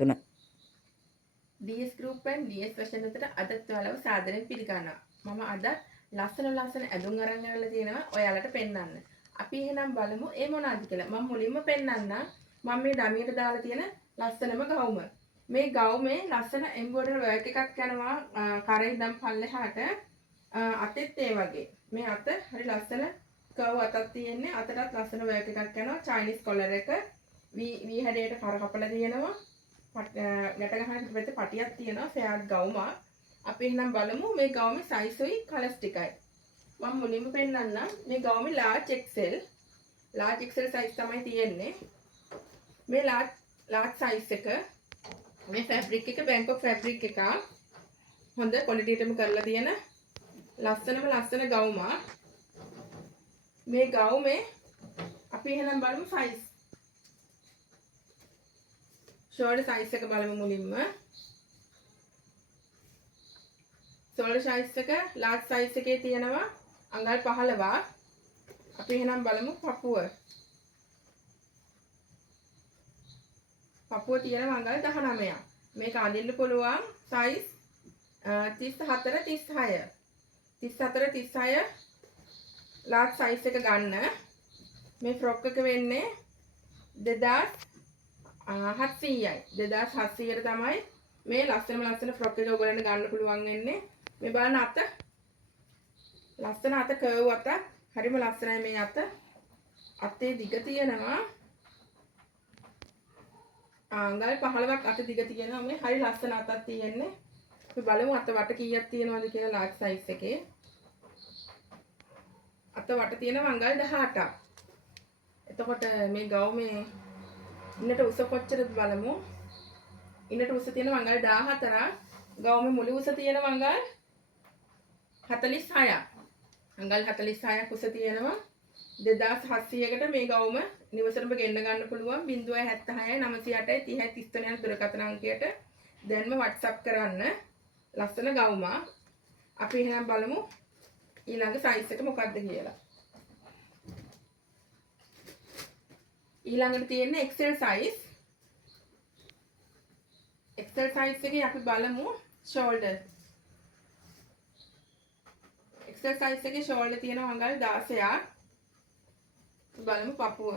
3. DS group and DS version එකට අදත් ඔයාලව සාදරයෙන් පිළිගන්නවා. මම අද ලස්සන ඇඳුම් අරන් ආවලා තියෙනවා ඔයාලට පෙන්වන්න. අපි එහෙනම් බලමු ඒ මොනවද කියලා. මම මුලින්ම පෙන්වන්නම්. මම මේ ඩමියට දාලා තියෙන ලස්සනම ගවුම. මේ ගවුමේ ලස්සන එම්බ්‍රොයිඩරි වර්ක් එකක් යනවා කරේ ඉඳන් පල්ලෙහාට. අතෙත් ඒ වගේ. මේ අත හරි ලස්සන කර්ව් අතක් තියෙන්නේ. අතටත් ලස්සන වර්ක් එකක් යනවා. චයිනීස් කොලර් එක. වී හැඩයට කර කපලා තියෙනවා. ගැට ගහන පිටපැත්තේ පටියක් තියෙනවා ෆෙයාඩ් ගවුමක්. අපි එහෙනම් බලමු මේ ගවුමේ සයිස් උයි කලර්ස් ටිකයි. මම මුලින්ම පෙන්නන්නම් මේ ගවුමේ large XL. large XL size තමයි තියෙන්නේ. මේ large සයිස් එක මේ ෆැබ්‍රික් එක බැංකොක් ෆැබ්‍රික් එකක්. හොඳ ක්වොලිටි එකම කරලා තියෙන ලස්සන ගවුමක්. මේ ගවුමේ අපි එහෙනම් බලමු සයිස්. ෂෝල්ඩර් සයිස් එක බලමු මුලින්ම. ෂෝල්ඩර් සයිස් එක ලාර්ජ් සයිස් එකේ තියෙනවා අඟල් 15ක්. අපි එහෙනම් බලමු පපුව. පපුව තියෙනවා අඟල් 19ක්. මේක අඳින්න පුළුවන් සයිස් 34 36. 34 36 ලාර්ජ් සයිස් එක ගන්න. මේ ෆ්‍රොක් එක වෙන්නේ 2700යි. 2700ට තමයි මේ ලස්සන ෆ්‍රොක් එක ඔයගොල්ලන්ට ගන්න පුළුවන් වෙන්නේ. මේ බලන්න අත. ලස්සන අත කර්ව් අත. හරිම ලස්සනයි මේ අත. අතේ දිග තියෙනවා අඟල් 15ක් අත දිග තියෙනවා. මේ හරි ලස්සන අතක් තියෙන්නේ. අපි බලමු අත වට කීයක් තියෙනවද කියලා ලාර්ජ් සයිස් එකේ. අත වට තියෙනවා අඟල් 18ක්. එතකොට මේ ගවුමේ ඉන්නට උස කොච්චරද බලමු. ඉන්නට උස තියෙනවා අඟල් 14ක්. ගවුමේ මුළු උස තියෙනවා අඟල් 46ක්. අඟල් 46ක් උස තියෙනවා. 2700කට මේ ගවුම නිවසටම ගෙන්න ගන්න පුළුවන්. 076 908 30 33 යන දුරකථන අංකයට දැන්ම WhatsApp කරන්න. ලස්සන ගවුමක්. අපි එහෙනම් බලමු ඊළඟ සයිස් එක මොකක්ද කියලා. ඊළඟට තියෙන්නේ XL size. XL size එකේ අපි බලමු shoulder. XL size එකේ shoulder තියෙනවා අඟල් 16ක්. බලමු පපුව.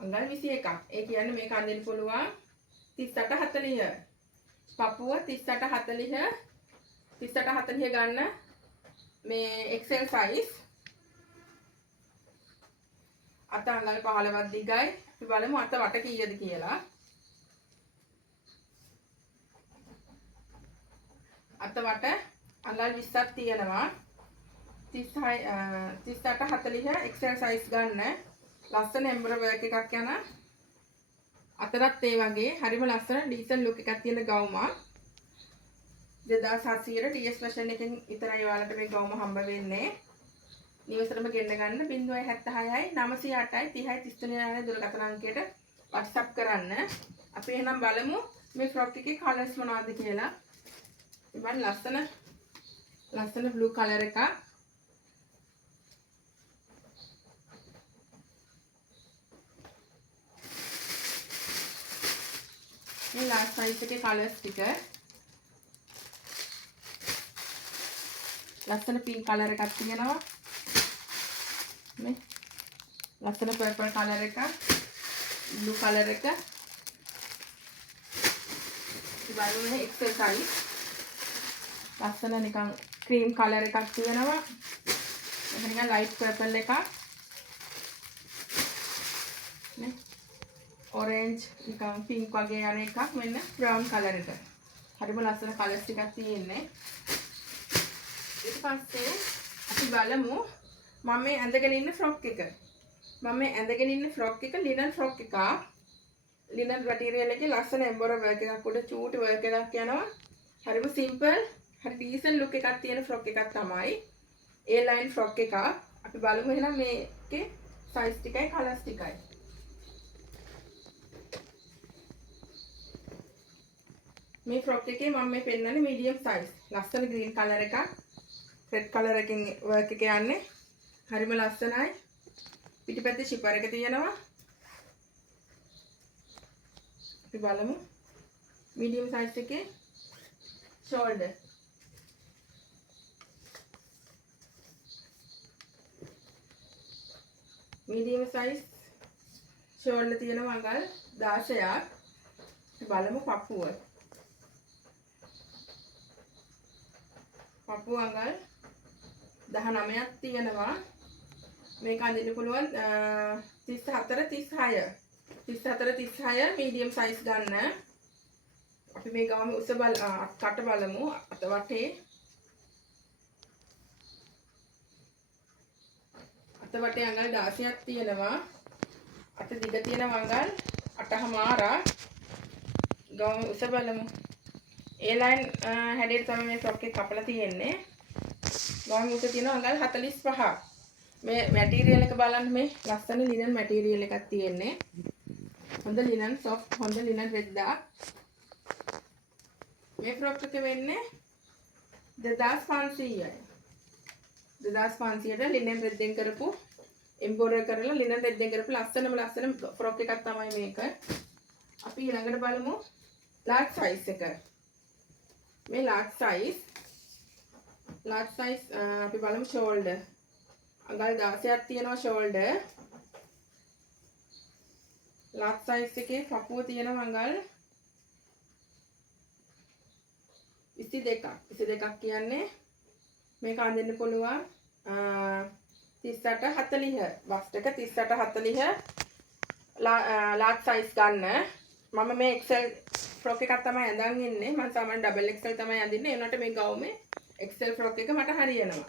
අඟල් 21ක්. ඒ කියන්නේ මේක අඳින්න පුළුවන් 38 40. පපුව 38 40 38 40 ගන්න. මේ XL size අත අඟල් 15ක් දිගයි. අපි බලමු අත වට කීයද කියලා. අත වට අඟල් 20ක් තියෙනවා. 38 40 XL size ගන්න. ලස්සන එම්බ්‍රොයිඩරි වර්ක් එකක් යන අතරත් ඒ වගේ හරිම ලස්සන ඩීසන්ට් ලුක් එකක් තියෙන ගවුමක්. 2700ට TS version එකෙන් විතරයි ඔයාලට මේ ගවුම හම්බ වෙන්නේ. නිවසටම ගෙන්න ගන්න 076යි 908යි 30යි 33 යන දුරකථන අංකයට WhatsApp කරන්න. අපි එහෙනම් බලමු මේ ෆ්‍රොක් එකේ කලර්ස් මොනවද කියලා. ඉතින් ලස්සන බ්ලූ කලර් එකක්. මේ ලාස්ට් සයිස් එකේ කලර්ස් ටික. ලස්සන පින්ක් කලර් එකක් තියෙනවා. මේ ලස්සන පර්පල් කලර් එකක්, බ්ලූ කලර් එක. ඉතින් XL size. ලස්සන නිකන් ක්‍රීම් කලර් එකක් තියෙනවා. ඒක නිකන් ලයිට් පර්පල් එකක්. නේ ඔරෙන්ජ් නිකන් පින්ක් වගේ යන එකක්. මෙන්න බ්‍රවුන් කලර් එක. හරිම ලස්සන කලර්ස් ටිකක් තියෙන්නේ. ඊට පස්සේ අපි බලමු මම මේ ඇඳගෙන ඉන්න ෆ්‍රොක් එක. ලිනන් ෆ්‍රොක් එකක්. ලිනන් මැටීරියල් එකේ ලස්සන එම්බ්‍රොයිඩරි වර්ක් එකක් උඩ චූටි වර්ක් එකක් යනවා. හරිම සිම්පල්, හරි ඩීසන්ට් ලුක් එකක් තියෙන ෆ්‍රොක් එකක් තමයි. A line ෆ්‍රොක් එකක්. අපි බලමු එහෙනම් මේකේ සයිස් ටිකයි කලර්ස් ටිකයි. මේ ෆ්‍රොක් එකේ මම මේ පෙන්නන්නේ මීඩියම් සයිස්. ලස්සන ග්‍රීන් කලර් එකක්. රෙඩ් කලර් එකකින් වර්ක් එක යන්නේ. හරිම ලස්සනයි. පිටිපැත්තේ ෂිපර් එක තියෙනවා. අපි බලමු මීඩියම් සයිස් එකේ ෂෝල්ඩර්. මීඩියම් සයිස් ෂෝල්ඩර් තියෙනවා අඟල් 16ක්. අපි බලමු පපුව. පපුව අඟල් 19ක් තියෙනවා. මේක අඳින්න පුළුවන් 34 36 මීඩියම් සයිස් ගන්න. අපි මේ ගාමේ උස කට බලමු අත වටේ. අත වටේ අඟල් 16ක් තියෙනවා. අත දිග තියෙනවා අඟල් 8මාරක්. ගාමේ උස බලමු. A line හැඩයට තමයි මේ ෆ්‍රොක් එක කපලා තියෙන්නේ. ගාමේ උස තියෙනවා අඟල් 45ක්. මේ මැටීරියල් එක බලන්න මේ ලස්සන ලිනන් මැටීරියල් එකක් තියෙන්නේ. හොඳ ලිනන් සොෆ්ට් හොඳ ලිනන් රෙද්දක්. මේ ෆ්‍රොක් එක වෙන්නේ 2500යි. 2500ට ලිනන් රෙද්දෙන් කරපු එම්බෝඩර් කරලා ලිනන් රෙද්දෙන් කරපු ලස්සන ෆ්‍රොක් එකක් තමයි මේක. අපි ඊළඟට බලමු ලාර්ජ් සයිස් එක. මේ ලාර්ජ් සයිස් අපි බලමු ෂෝල්ඩර්. අඟල් 16ක් තියෙනවා ෂෝල්ඩර්. ලාර්ජ් සයිස් එකේ පපුව තියෙනවා අඟල් 22ක්. 22ක් කියන්නේ මේක අඳින්න පුළුවන් 38 40. බස්ට් එක 38 40 ලාර්ජ් සයිස් ගන්න. මම මේ XL ෆ්‍රොක් එකක් තමයි අඳන් ඉන්නේ. මම සාමාන්‍ය ඩබල් XL තමයි අඳින්නේ. ඒ වුණාට මේ ගවුමේ XL ෆ්‍රොක් එක මට හරියනවා.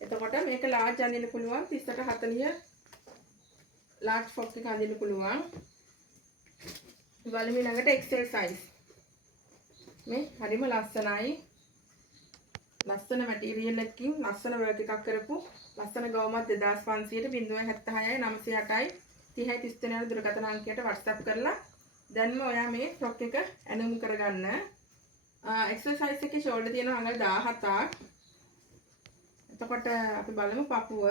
එතකොට මේක ලාර්ජ් අඳින්න පුළුවන් 38 40 ලාර්ජ් ෆ්‍රොක් එක අඳින්න පුළුවන්. බලමු ළඟට XL size. මේ හරිම ලස්සනයි. ලස්සන මැටීරියල් එකකින් ලස්සන වර්ක් එකක් කරපු ලස්සන ගවුමක් 2500ට 076යි 908යි 30යි 33 යන දුරකථන අංකයට WhatsApp කරලා දැන්ම ඔයා මේ ෆ්‍රොක් එක ඇඳුම් කරගන්න. XL size එකේ ෂෝල්ඩර් තියෙනවා අඟල් 17ක්. එතකොට අපි බලමු පපුව.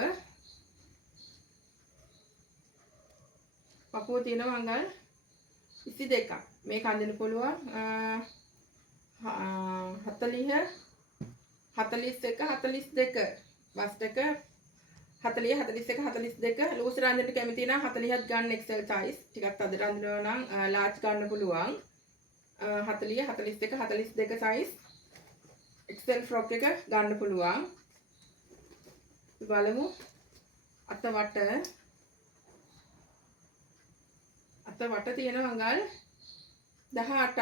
පපුව තියෙනවා අඟල් 22ක්. මේක අඳින්න පුළුවන් 40 41 42 බස්ට් එක 40 41 42 ලූස් රාන්දරට කැමති නම් 40ක් ගන්න XL size. ටිකක් අදට අඳිනවා නම් large ගන්න පුළුවන්. 40 41 42 size XL frock එක ගන්න පුළුවන්. බලමු අත වට තියෙනවා අඟල් 18ක්.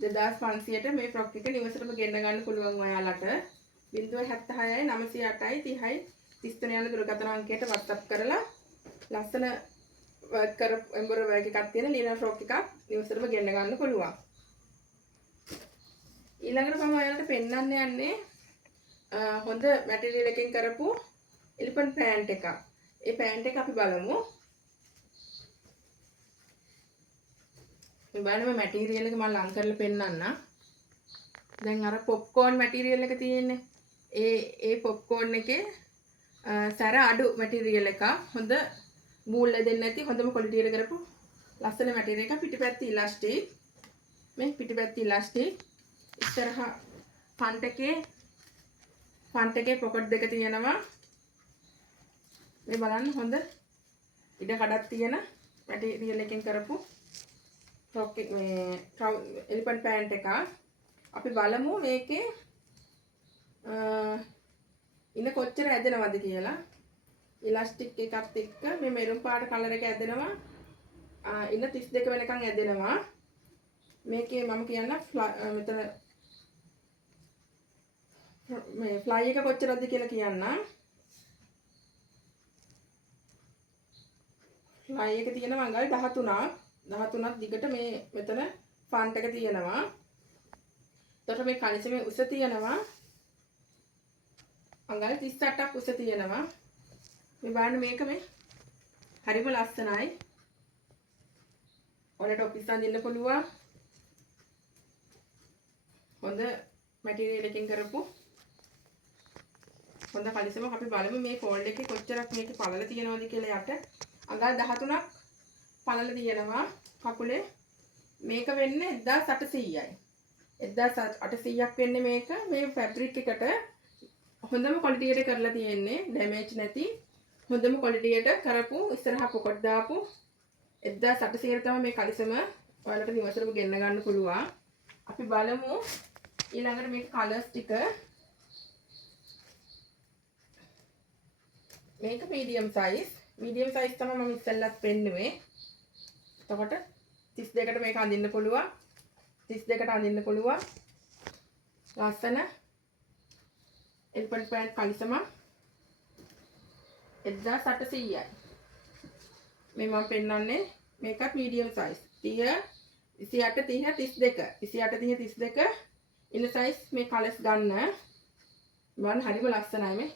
2500ට මේ ෆ්‍රොක් එක නිවසටම ගෙන්න ගන්න පුළුවන් ඔයාලට. 076යි 908යි 30යි 33 යන දුරකථන අංකයට WhatsApp කරලා ලස්සන වර්ක් කර එම්බර් වර්ක් එකක් තියෙන ලිනන් ෆ්‍රොක් එකක් නිවසටම ගෙන්න ගන්න පුළුවන්. ඊළඟට මම ඔයාලට පෙන්වන්න යන්නේ හොඳ මැටීරියල් එකකින් කරපු එලිෆන්ට් පෑන්ට් එකක්. ඒ පෑන්ට් එක අපි බලමු. මේ බලන්න මේ මැටීරියල් එක මම ලං කරලා පෙන්නන්න. දැන් අර පොප්කෝර්න් මැටීරියල් එක තියෙන්නේ. ඒ පොප්කෝර්න් එකේ සැර අඩු මැටීරියල් එකක්. හොඳ බූල් දෙන්නේ නැති හොඳම ක්වොලිටි එක කරපු ලස්සන මැටීරියල් එක. පිටිපැත්ත ඉලාස්ටික්. මේ පිටිපැත්ත ඉලාස්ටික්. ඉස්සරහා ෆ්‍රන්ට් එකේ පොකට් දෙක තියෙනවා. මේ බලන්න හොඳ ඉඩ කඩක් තියෙන මැටීරියල් එකෙන් කරපු ෆ්‍රොක් එක මේ එලිෆන්ට් පෑන්ට් එකක්. අපි බලමු මේකේ ඉන්න කොච්චර ඇදෙනවද කියලා. ඉලාස්ටික් එකත් එක්ක මේ මෙරුන් පාට කලර් එක ඇදෙනවා. ඉන්න 32 වෙනකන් ඇදෙනවා. මේකේ මම කියන්න මෙතන මේ ෆ්ලයි එක කොච්චරද කියලා කියන්න. ෆ්ලයි එක තියෙනවා අඟල් 13ක්. 13ක් දිගට මේ මෙතන ෆන්ට් එක තියෙනවා. එතකොට මේ කලිසමේ උස තියෙනවා අඟල් 38ක් උස තියෙනවා. මේ බලන්න මේක මේ හරිම ලස්සනයි. ඔයාලට ඔෆිස් අඳින්න පුළුවන්. හොඳ මැටීරියල් එකකින් කරපු හොඳ කලිසමක් අපි බලමු මේ ෆෝල්ඩ් එකේ කොච්චරක් මේකේ පළල තියෙනවද කියලා යට. අඟල් 13ක් පළල තියෙනවා කකුලේ. මේක වෙන්නේ 1800යි. 1800ක් වෙන්නේ මේක. මේ ෆැබ්‍රික් එකට හොඳම ක්වොලිටි එකට කරලා තියෙන්නේ. ඩැමේජ් නැති හොඳම ක්වොලිටි එකට කරපු ඉස්සරහා පොකට් දාපු 1800 තමයි මේ කලිසම ඔයාලට නිවසේම ගෙන්න ගන්න පුළුවන්. අපි බලමු ඊළඟට මේක කලර්ස් ටික. මේක මීඩියම් සයිස්. මීඩියම් සයිස් තමයි මම ඉස්සෙල්ලත් පෙන්නුවේ. එතකොට 32කට මේක අඳින්න පුළුවන්. 32කට අඳින්න පුළුවන්. ලස්සන එල්පන්ට් පෑන්ට් කලිසම 1800යි. මේ මම පෙන්නන්නේ මේකත් මීඩියම් සයිස්. 30 28 30 32 28 30 32 ඉන්න සයිස් මේ කලර්ස් ගන්න. මම හරිම ලස්සනයි මේ.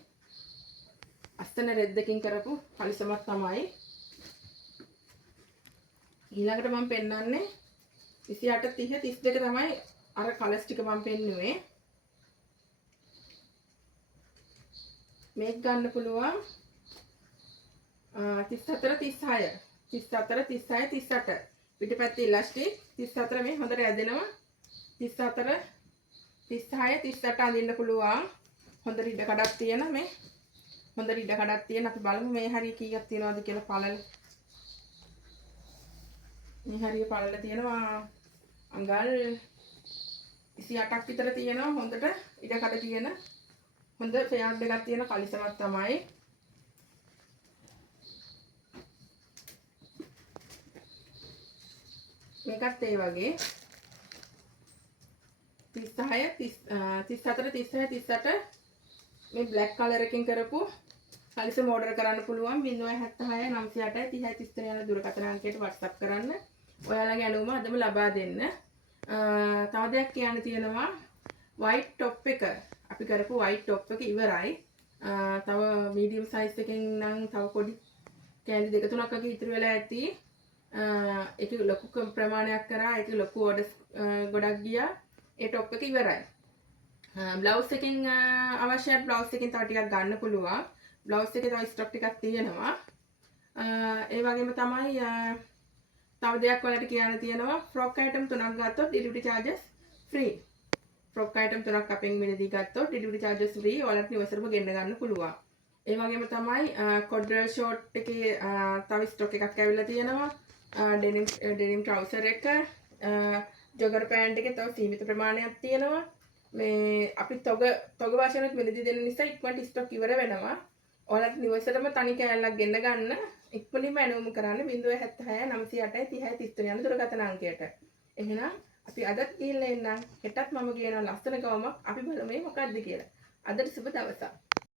අස්තන රෙඩ් එකකින් කරපු කලිසමක් තමයි. ඊළඟට මම පෙන්නන්නේ 28 30 32 තමයි අර කලර්ස් ටික මම පෙන්නුවේ. මේක ගන්න පුළුවන් 34 36 34 36 38 පිටපැත්තේ ඉලාස්ටික් 34 මේ හොඳට ඇදෙනවා. 34 36 38 අඳින්න පුළුවන්. හොඳ රිඩ කඩක් තියෙන මේ. හොඳ රිඩ කඩක් තියෙන. අපි බලමු මේ හරිය කීයක් තියෙනවද කියලා පළල. මේ හරිය පළල තියෙනවා අඟල් 28ක් විතර තියෙනවා. හොඳට ඉඩ කඩ තියෙන හොඳ ෆෙයාර් දෙකක් තියෙන කලිසමක් තමයි. මේකත් ඒ වගේ 36 34 36 38 මේ බ්ලැක් කලර් එකකින් කරපු කලිසම ඕඩර් කරන්න පුළුවන් 076 908 30 33 යන දුරකථන අංකයට WhatsApp කරන්න. ඔයාලගේ ඇණුම අදම ලබා දෙන්න. තව දෙයක් කියන්න තියෙනවා white top එක අපි කරපු white top එක ඉවරයි. තව medium size එකකින් නම් තව පොඩි කෑලි දෙක තුනක් වගේ ඉතුරු වෙලා ඇති. ඒක ලොකු ප්‍රමාණයක් කරා. ඒක ලොකු ඕඩර්ස් ගොඩක් ගියා. ඒ top එක ඉවරයි. බ්ලවුස් එකකින් අවශ්‍යයි බ්ලවුස් එකකින් තව ටිකක් ගන්න පුළුවන්. බ්ලවුස් එකේ තව ස්ටොක් ටිකක් තියෙනවා. ඒ වගේම තමයි තව දෙයක් වලට කියන්න තියෙනවා ෆ්‍රොක් අයිටම් 3ක් ගත්තොත් delivery charges free. Frock item 3ක් අපෙන් මිලදී ගත්තොත් ඩෙලිවරි charges free. ඔයාලට නිවසේම ගෙන්න ගන්න පුළුවන්. ඒ වගේම තමයි කොඩ්රල් ෂෝට් එකේ තව ස්ටොක් එකක් ඇවිල්ලා තියෙනවා. ඩෙනිම් ට්‍රවුසර් එක ජොගර් පෑන්ට් එකේ තව සීමිත ප්‍රමාණයක් තියෙනවා. මේ අපි තොග වශයෙන්ත් මිලදී දෙන නිසා ඉක්මනට ස්ටොක් ඉවර වෙනවා. ඔයාලට නිවසේම තනි කෑල්ලක් ගෙන්න ගන්න ඉක්මනින්ම ඇණවුම් කරන්න 076 908 30 33 යන දුරකථන අංකයට. එහෙනම් අපි අදත් ගිහිල්ලා එන්නම්. හෙටත් මම කියනවා ලස්සන ගවමක් අපි බලමු මොකක්ද කියලා. අදට සුබ දවසක්.